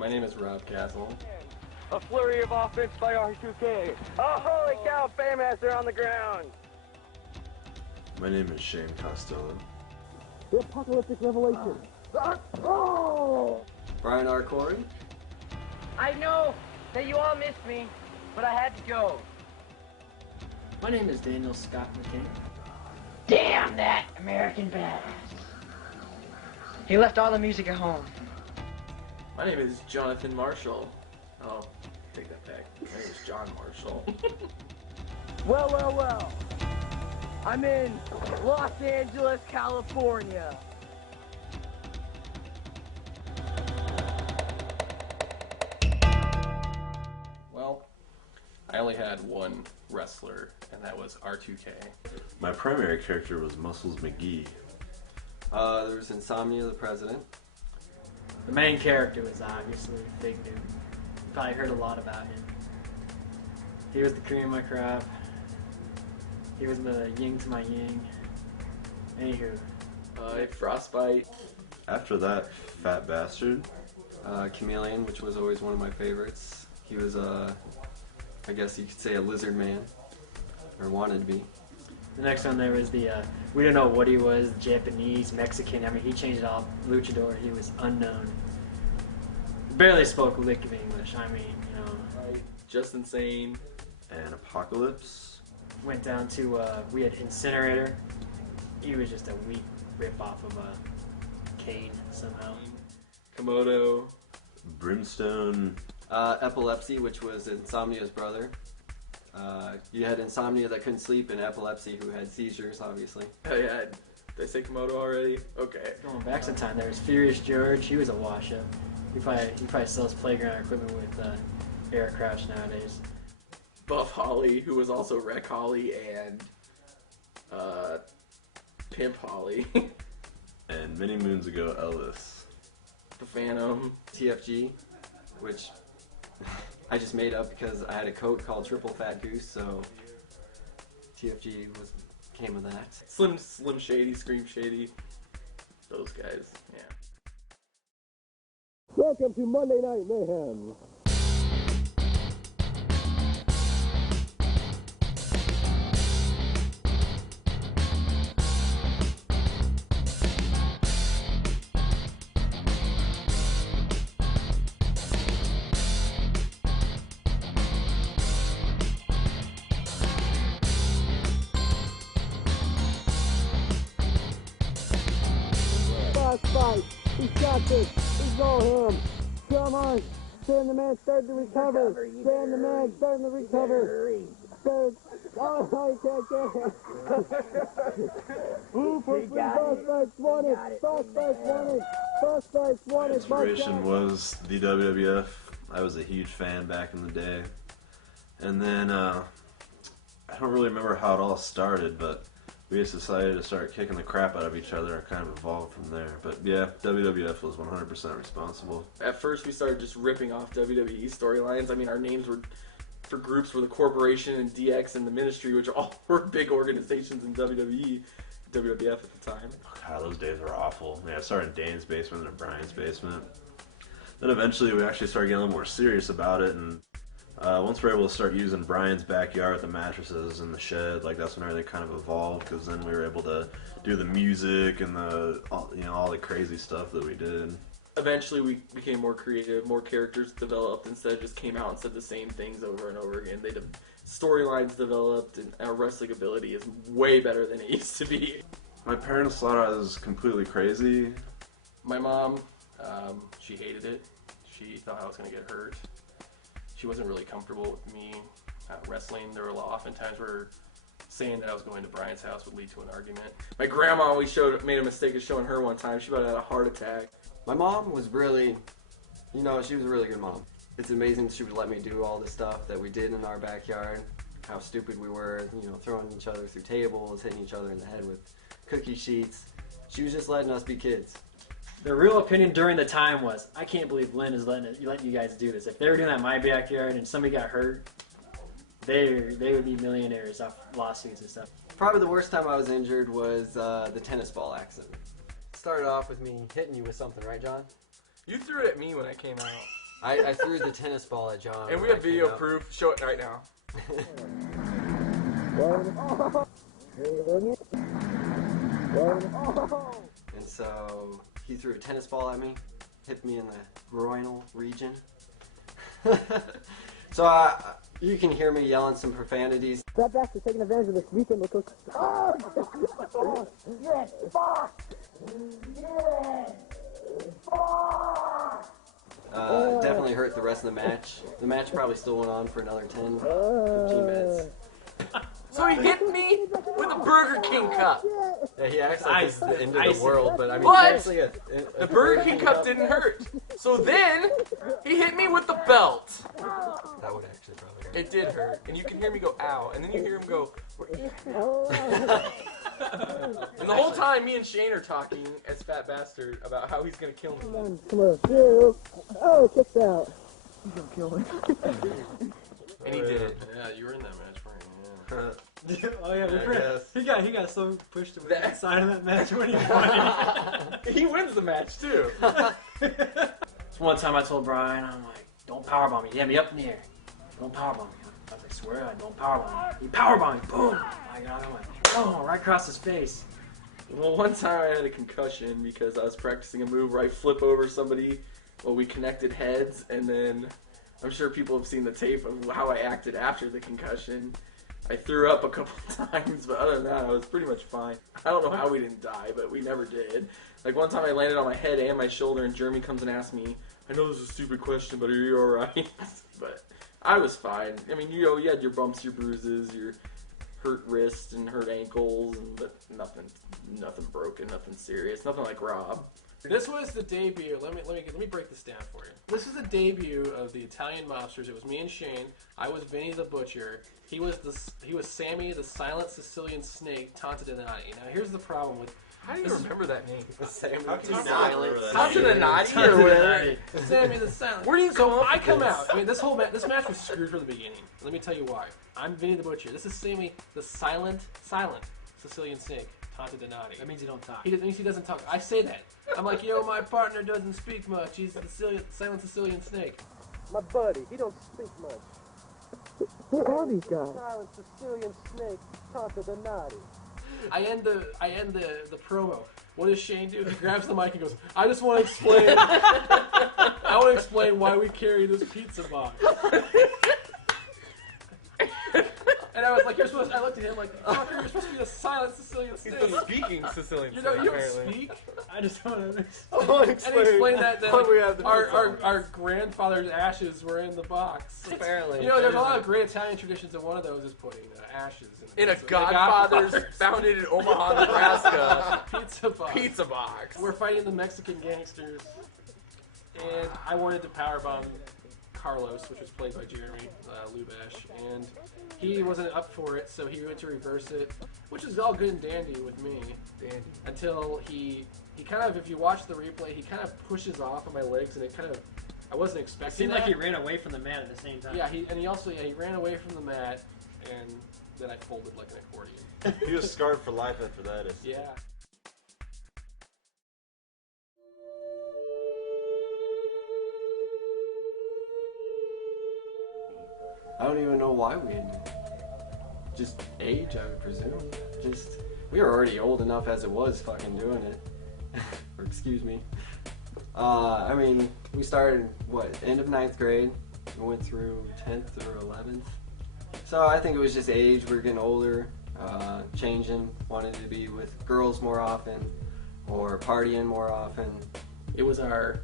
My name is Rob Castle. A flurry of offense by R2K. Oh, holy cow, Paymaster on the ground. My name is Shane Costello. The apocalyptic revelation. Oh! Brian R. Corey. I know that you all missed me, but I had to go. My name is Daniel Scott McCain. Damn that American badass. He left all the music at home. My name is Jonathan Marshall. Oh, take that back. My name is John Marshall. Well. I'm in Los Angeles, California. Well, I only had one wrestler, and that was R2K. My primary character was Muscles McGee. There was Insomnia the President. The main character was obviously Big Dude. You probably heard a lot about him. He was the cream of my crop. He was the yin to my yang. Anywho. Frostbite. After that, Fat Bastard. Chameleon, which was always one of my favorites. He was, I guess you could say a lizard man, or wanted to be. The next one there was the, we don't know what he was, Japanese, Mexican. I mean, he changed it all. Luchador, he was unknown. Barely spoke a lick of English. I mean, you know. Right. Just Insane. And Apocalypse. Went down to, we had Incinerator. He was just a weak rip-off of Kane somehow. Komodo. Brimstone. Epilepsy, which was Insomnia's brother. You had Insomnia that couldn't sleep, and Epilepsy who had seizures, obviously. Oh yeah, did I say Komodo already? Okay. Going back some time, there was Furious George. He was a wash-up. He probably sells playground equipment with Eric Crouch nowadays. Buff Holly, who was also Wreck Holly and Pimp Holly. And many moons ago, Ellis. The Phantom. TFG, which I just made up because I had a coat called Triple Fat Goose, so TFG came of that. Slim Shady, Scream Shady. Those guys, yeah. Welcome to Monday Night Mayhem. Fight. He's got this. He's all him. Come on. Stand the man starting to recover. Stand the man starting to recover. Stand. Oh, he can't get it. Ooh, for boss fights wanted. Boss fights wanted. Boss fights wanted. Inspiration was the WWF. I was a huge fan back in the day. And then, I don't really remember how it all started, but we just decided to start kicking the crap out of each other and kind of evolved from there. But yeah, WWF was 100% responsible. At first we started just ripping off WWE storylines. I mean, our names were for groups were the Corporation and DX and the Ministry, which all were big organizations in WWE, WWF at the time. God, those days were awful. Yeah, I started in Dane's basement and Brian's basement. Then eventually we actually started getting a little more serious about it, and once we were able to start using Brian's backyard with the mattresses and the shed, like that's when everything kind of evolved, because then we were able to do the music and all the crazy stuff that we did. Eventually we became more creative, more characters developed instead of just came out and said the same things over and over again. Storylines developed, and our wrestling ability is way better than it used to be. My parents thought I was completely crazy. My mom, she hated it. She thought I was going to get hurt. She wasn't really comfortable with me wrestling. There were oftentimes where saying that I was going to Brian's house would lead to an argument. My grandma always made a mistake of showing her one time. She about had a heart attack. My mom was really, she was a really good mom. It's amazing she would let me do all the stuff that we did in our backyard, how stupid we were, throwing each other through tables, hitting each other in the head with cookie sheets. She was just letting us be kids. The real opinion during the time was, I can't believe Lynn is letting you guys do this. If they were doing that in my backyard and somebody got hurt, they would be millionaires off lawsuits and stuff. Probably the worst time I was injured was the tennis ball accident. Started off with me hitting you with something, right, John? You threw it at me when I came out. I threw the tennis ball at John. And we when have I came video up. proof. Show it right now. And so he threw a tennis ball at me, hit me in the groinal region. So you can hear me yelling some profanities. That bastard taking advantage of this weekend because yes, fuck! Definitely hurt the rest of the match. The match probably still went on for another 10, 15 minutes. So he hit me with a Burger King cup. Yeah, he acts like it's the end of the world, but I mean, But seriously, the Burger King cup didn't hurt. So then he hit me with the belt. That would actually probably hurt. It did hurt, and you can hear me go ow, and then you hear him go. And the whole time, me and Shane are talking as Fat Bastard about how he's gonna kill me. Come on, you. Oh, kicked out. He's gonna kill me. And he did it. Yeah, you were in that match, Brian. Oh yeah, I guess. he got so pushed to the side of that match when he won. He wins the match too. One time I told Brian, I'm like, don't powerbomb me. He had me up in the air. Don't powerbomb me. I was like, swear, don't powerbomb me. He powerbombed me. Boom. I got him. Oh, right across his face. Well, one time I had a concussion because I was practicing a move where I flip over somebody while we connected heads, and then I'm sure people have seen the tape of how I acted after the concussion. I threw up a couple times, but other than that, I was pretty much fine. I don't know how we didn't die, but we never did. Like, one time I landed on my head and my shoulder, and Jeremy comes and asks me, I know this is a stupid question, but are you alright? But I was fine. I mean, you know, you had your bumps, your bruises, your hurt wrists and hurt ankles, but nothing broken, nothing serious, nothing like Rob. This was the debut. Let me break this down for you. This is the debut of the Italian Mobsters. It was me and Shane. I was Vinny the Butcher. He was Sammy the Silent Sicilian Snake, Tantadinati. Now here's the problem with. How do you remember that name? How can you not remember that? Tantadinati or whatever. Sammy the Silent. Where do you So I come out. I mean, this match was screwed from the beginning. Let me tell you why. I'm Vinny the Butcher. This is Sammy the Silent Sicilian Snake, Tantadinati. That means you don't talk. That means he doesn't talk. I say that. I'm like, yo, my partner doesn't speak much. He's the Silent Sicilian Snake. My buddy, he don't speak much. Who are these guys? Silent Sicilian snake, Tonto the Naughty. I end the promo. What does Shane do? He grabs the mic and goes, I just want to explain. I want to explain why we carry this pizza box. And I was like, I looked at him like, fucker, you're supposed to be the Silent Sicilian Snake. He's the speaking Sicilian. You know, you don't apparently. speak. I just want to. And he explained that our grandfather's ashes were in the box. Apparently. You know, there's a lot of great Italian traditions, and one of those is putting ashes In a so Godfather's founded in Omaha, Nebraska pizza box. box. We're fighting the Mexican gangsters, and I wanted to powerbomb Carlos, which was played by Jeremy Lubash, and he wasn't up for it, so he went to reverse it, which is all good and dandy with me. Dandy. Until he kind of, if you watch the replay, he kind of pushes off on my legs, and it kind of, I wasn't It expecting seemed that. like he ran away from the man at the same time. Yeah, he ran away from the mat, and then I folded like an accordion. He was scarred for life after that. Yeah. I don't even know why we just age, I would presume. We were already old enough as it was fucking doing it. Or excuse me. I mean, we started, end of 9th grade. We went through 10th or 11th. So I think it was just age, we were getting older, changing, wanted to be with girls more often, or partying more often. It was our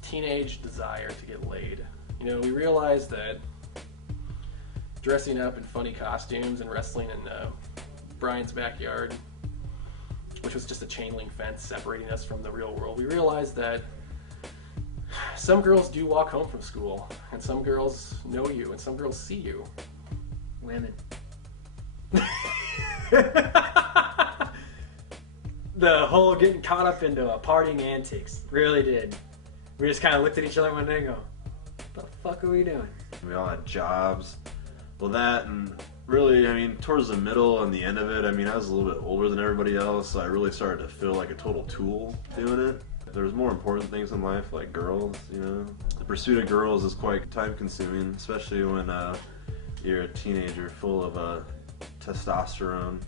teenage desire to get laid. You know, we realized that dressing up in funny costumes and wrestling in Brian's backyard, which was just a chain link fence separating us from the real world, we realized that some girls do walk home from school, and some girls know you, and some girls see you. Women. The whole getting caught up into partying antics really did. We just kind of looked at each other one day and go, what the fuck are we doing? We all had jobs. Well, that, and really, I mean, towards the middle and the end of it, I mean, I was a little bit older than everybody else, so I really started to feel like a total tool doing it. There's more important things in life, like girls, you know. The pursuit of girls is quite time-consuming, especially when you're a teenager full of testosterone.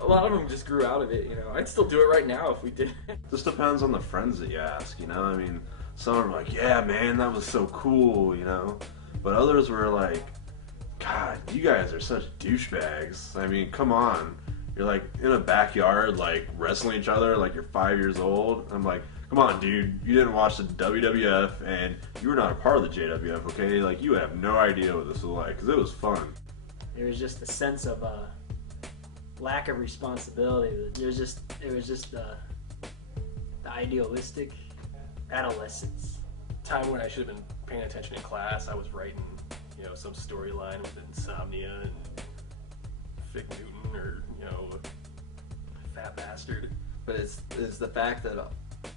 A lot of them just grew out of it, you know. I'd still do it right now if we did. Just depends on the friends that you ask, you know. I mean, some are like, yeah, man, that was so cool, you know. But others were like, God, you guys are such douchebags. I mean, come on. You're like in a backyard, like wrestling each other like you're 5 years old. I'm like, come on, dude. You didn't watch the WWF and you were not a part of the JWF, okay? Like, you have no idea what this was like, because it was fun. There was just a sense of lack of responsibility. It was just the idealistic adolescence. Time when I should have been paying attention in class, I was writing, you know, some storyline with insomnia and Vic Newton or, you know, Fat Bastard. But it's the fact that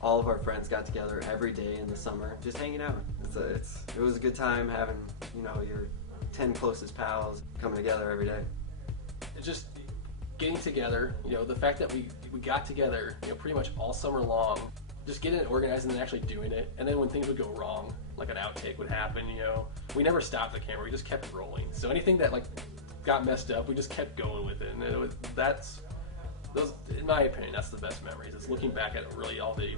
all of our friends got together every day in the summer, just hanging out. It was a good time having, you know, your 10 closest pals coming together every day. It's just getting together, you know, the fact that we got together, you know, pretty much all summer long, just getting it organized and then actually doing it. And then when things would go wrong, like an outtake would happen, you know, we never stopped the camera, we just kept rolling. So anything that like got messed up, we just kept going with it. And those, in my opinion, that's the best memories. It's looking back at really all the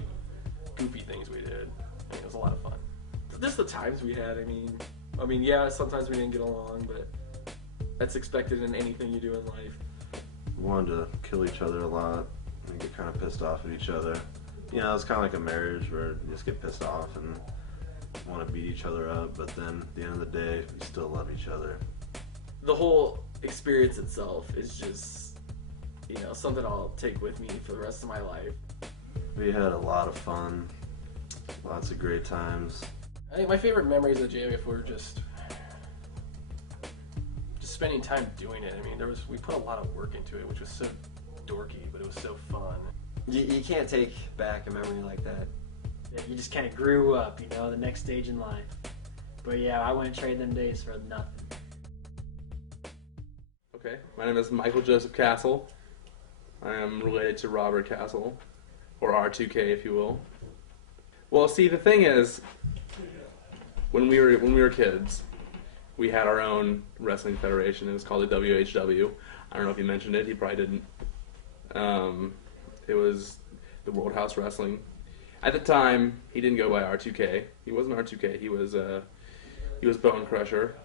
goofy things we did. I mean, it was a lot of fun. Just the times we had, I mean, yeah, sometimes we didn't get along, but that's expected in anything you do in life. We wanted to kill each other a lot and get kind of pissed off at each other. You know, it's kind of like a marriage where you just get pissed off and want to beat each other up, but then at the end of the day, you still love each other. The whole experience itself is just, you know, something I'll take with me for the rest of my life. We had a lot of fun, lots of great times. I think my favorite memories of JWF were just spending time doing it. I mean, we put a lot of work into it, which was so dorky, but it was so fun. You can't take back a memory like that. Yeah, you just kind of grew up, you know, the next stage in life. But yeah, I wouldn't trade them days for nothing. Okay, my name is Michael Joseph Castle. I am related to Robert Castle, or R2K if you will. Well, see, the thing is, when we were kids, we had our own wrestling federation. It was called the WHW. I don't know if he mentioned it. He probably didn't. It was the World House Wrestling. At the time, he didn't go by R2K. He wasn't R2K. He was Bone Crusher.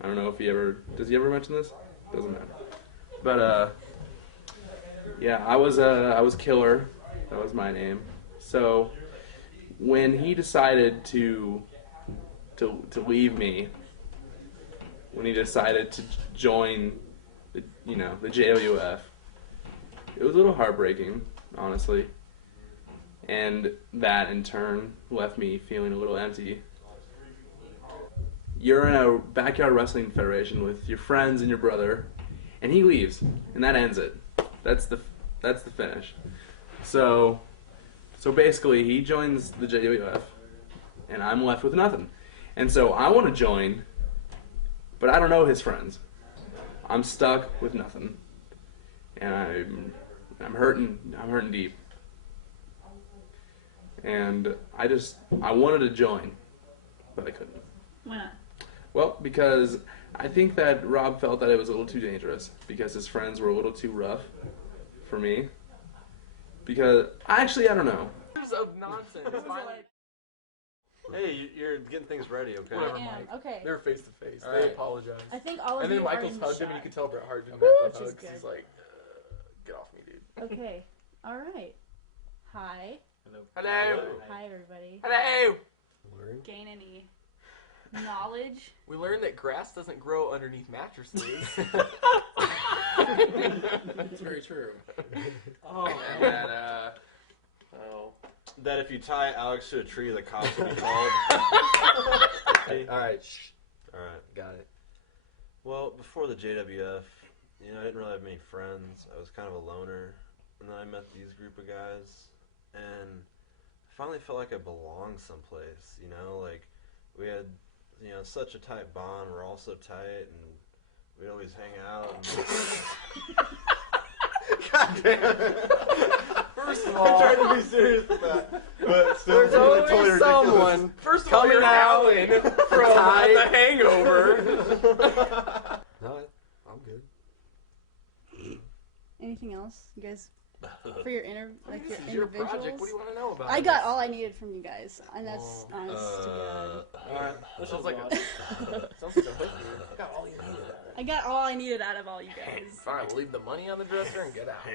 I don't know if does he ever mention this? Doesn't matter. But yeah, I was Killer. That was my name. So when he decided to leave me, when he decided to join the JWF, it was a little heartbreaking, honestly. And that in turn left me feeling a little empty. You're in a backyard wrestling federation with your friends and your brother, and he leaves, and that ends it. That's the finish. So basically, he joins the JWF, and I'm left with nothing. And so I want to join, but I don't know his friends. I'm stuck with nothing, and I'm hurting. I'm hurting deep. And I wanted to join, but I couldn't. Why not? Well, because I think that Rob felt that it was a little too dangerous, because his friends were a little too rough for me. Because, I don't know. Years of nonsense. Hey, you're getting things ready, okay? I am. Okay. They were face to face. All They right. apologized. I think all of And then you Michael's are in hugged him, and shot. you could tell Bret Hart didn't Which have the is hugs. good. He's like, get off me, dude. Okay. All right. Hi. Hello. Hi, everybody. Hello. Gain any knowledge? We learned that grass doesn't grow underneath mattresses. That's very true. Oh, And that, That if you tie Alex to a tree, the cops will be called. All right, shh. All right. Got it. Well, before the JWF, I didn't really have many friends. I was kind of a loner. And then I met these group of guys, and I finally felt like I belonged someplace, like we had, such a tight bond. We're all so tight, and we'd always hang out. And... God damn it. For First of I all, tried to be serious with that, but still, there's totally always ridiculous. someone. First of all, you're Alan from The Hangover. No, I'm good. Anything else, you guys? For your your This is your individuals. project. What do you want to know about? I got all I needed from you guys, and that's honest to God. Alright, that sounds like a sounds like a hooker. I got all you needed. I got all I needed out of all you guys. Fine, we'll leave the money on the dresser and get out.